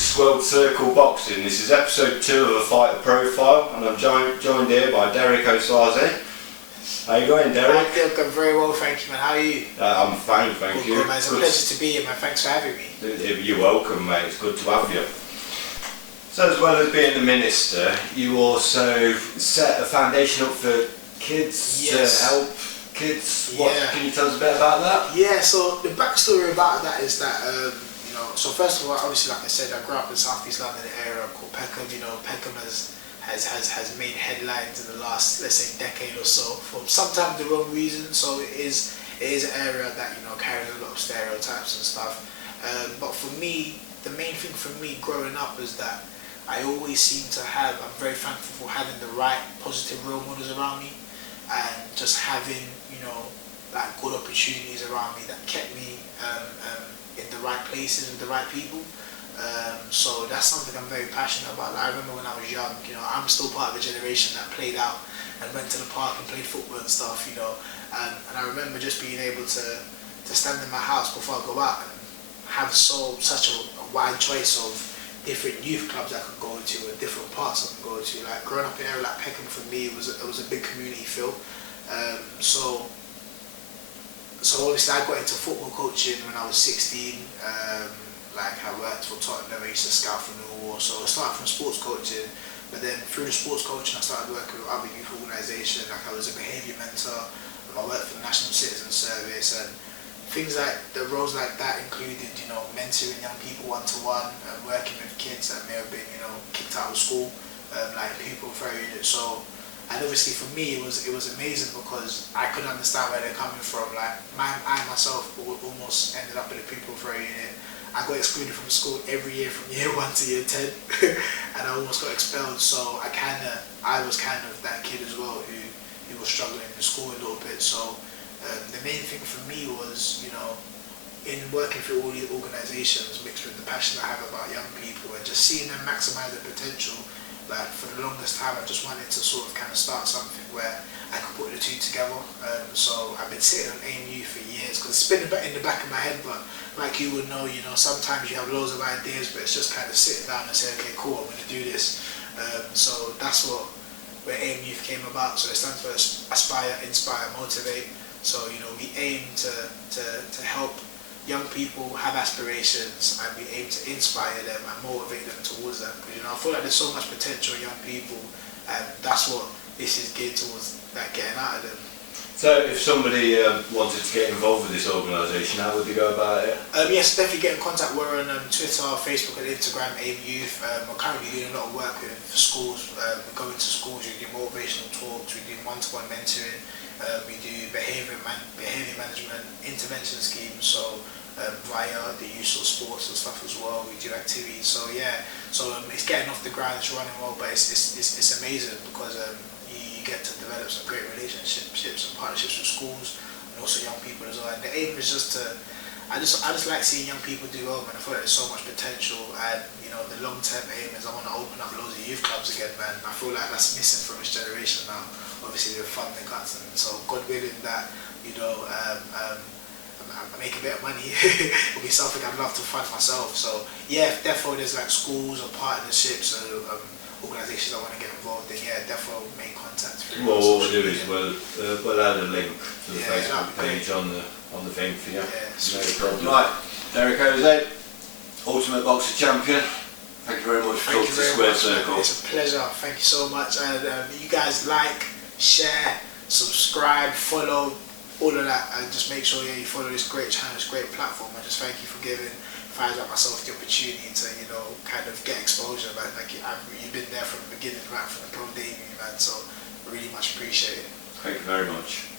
Squad Circle Boxing. This is episode 2 of a fighter profile, and I'm joined here by Derrick Osaze. How you going, Derrick? I'm very well, thank you, man. How are you? I'm fine, thank you. Good, man. It's a pleasure to be here, man. Thanks for having me. You're welcome, mate. It's good to have you. So, as well as being the minister, you also set a foundation up for kids to help kids. Can you tell us a bit about that? Yeah. So the backstory about that is that so first of all, obviously, like I said, I grew up in South East London, an area called Peckham. Peckham has made headlines in the last, let's say, decade or so for sometimes the wrong reasons. So it is an area that carries a lot of stereotypes and stuff. But for me, the main thing for me growing up is that I always seem to have. I'm very thankful for having the right positive role models around me, and just having like good opportunities around me that kept me in the right places with the right people. So that's something I'm very passionate about. Like, I remember when I was young, I'm still part of a generation that played out and went to the park and played football and stuff, and I remember just being able to stand in my house before I go out and have such a wide choice of different youth clubs I could go to and different parks I could go to. Like growing up in an area like Peckham, for me, it was a big community feel. So obviously I got into football coaching when I was 16. Like I worked for Tottenham, I used to scout for Millwall. So I started from sports coaching, but then through the sports coaching I started working with other youth organisations. Like I was a behaviour mentor, and I worked for the National Citizen Service, and things like the roles like that included, mentoring young people one-to-one and working with kids that may have been, kicked out of school, like pupil referral units. So, and obviously for me it was amazing because I could understand where they're coming from. Like I myself almost ended up in a pupil referral unit. I got excluded from school every year from year 1 to year 10, and I almost got expelled. So I was kind of that kid as well who was struggling in school a little bit. So the main thing for me was, in working through all these organisations mixed with the passion I have about young people and just seeing them maximise their potential. Like for the longest time I just wanted to sort of kind of start something where I could put the two together. So I've been sitting on AIM Youth for years because it's been in the back of my head, but like you would know, sometimes you have loads of ideas, but it's just kind of sitting down and saying, okay, cool, I'm going to do this. So that's where AIM Youth came about. So it stands for Aspire, Inspire, Motivate. So we aim to help young people have aspirations, and we aim to inspire them and motivate them towards that. Because I feel like there's so much potential in young people, and that's what this is geared towards, like getting out of them. So if somebody wanted to get involved with this organisation, how would they go about it? Yes, definitely get in contact. We're on Twitter, Facebook and Instagram, AIM Youth. We're currently doing a lot of work with schools. We go into schools, we do motivational talks, we do one-to-one mentoring, we do behaviour management intervention schemes, so via the use of sports and stuff as well. We do activities, so it's getting off the ground, it's running well, but it's amazing because you get to develop some great relationships and partnerships with schools and also young people as well. And the aim is just to, I just like seeing young people do well, man. I feel like there's so much potential, and the long-term aim is I want to open up loads of youth clubs again, man. I feel like that's missing from this generation now. Obviously with funding cuts, and so God willing that I make a bit of money, it'll be something I'd love to fund myself. So yeah, if therefore there's like schools or partnerships or organisations I want to get involved in, therefore make contact. Well, what we'll do is we'll add a link to the Facebook page on the thing for you. No problem. Right, Derrick Osaze, Ultimate Boxer Champion. Thank you very much for talking to Square Circle. It's a pleasure. Thank you so much. And you guys like, share, subscribe, follow, all of that, and just make sure you follow this great channel, this great platform. And just thank you for giving fighters like myself the opportunity to kind of get exposure, man. Like you've been there from the beginning, right from the pro debut, man. So I really much appreciate it. Thank you very much.